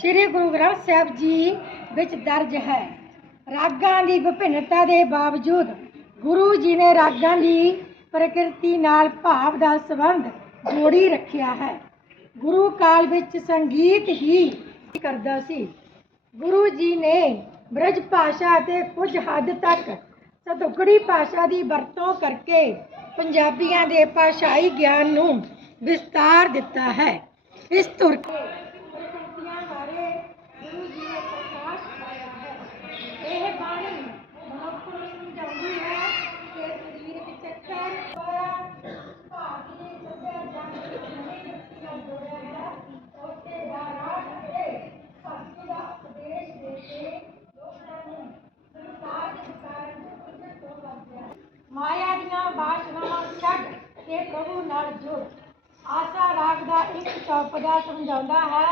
श्री गुरु ग्रंथ साहिब जी विच दर्ज है। रागां दी विभिन्नता के बावजूद गुरु जी ने रागां दी प्रकृति नाल भाव दा संबंध जोड़ी रखिया है। गुरु काल विच संगीत ही करदा सी। गुरु जी ने ब्रज भाषा ते कुछ हद तक सतुगड़ी भाषा की वरतों करके पंजाबियों के भाषाई ज्ञान नूं विस्तार दिता है। इस तुर प्रकृतियां बारे गुरु जी ने प्रकाश पाया है। यह बाणी मनुख नूं समझाउंदी है कि शरीरक चक्कर भारतीय सभ्याचार की नवीं व्यक्ति नाल जोड़िया है। उसके बारात अते भक्ति का उपदेश देके लोकां नूं संसार दे कारण उलझन तो बच गया। माया दीआं वासनावां छड्ड के प्रभु नाल जुड़। आसा राग का एक चौपदा समझाउंदा है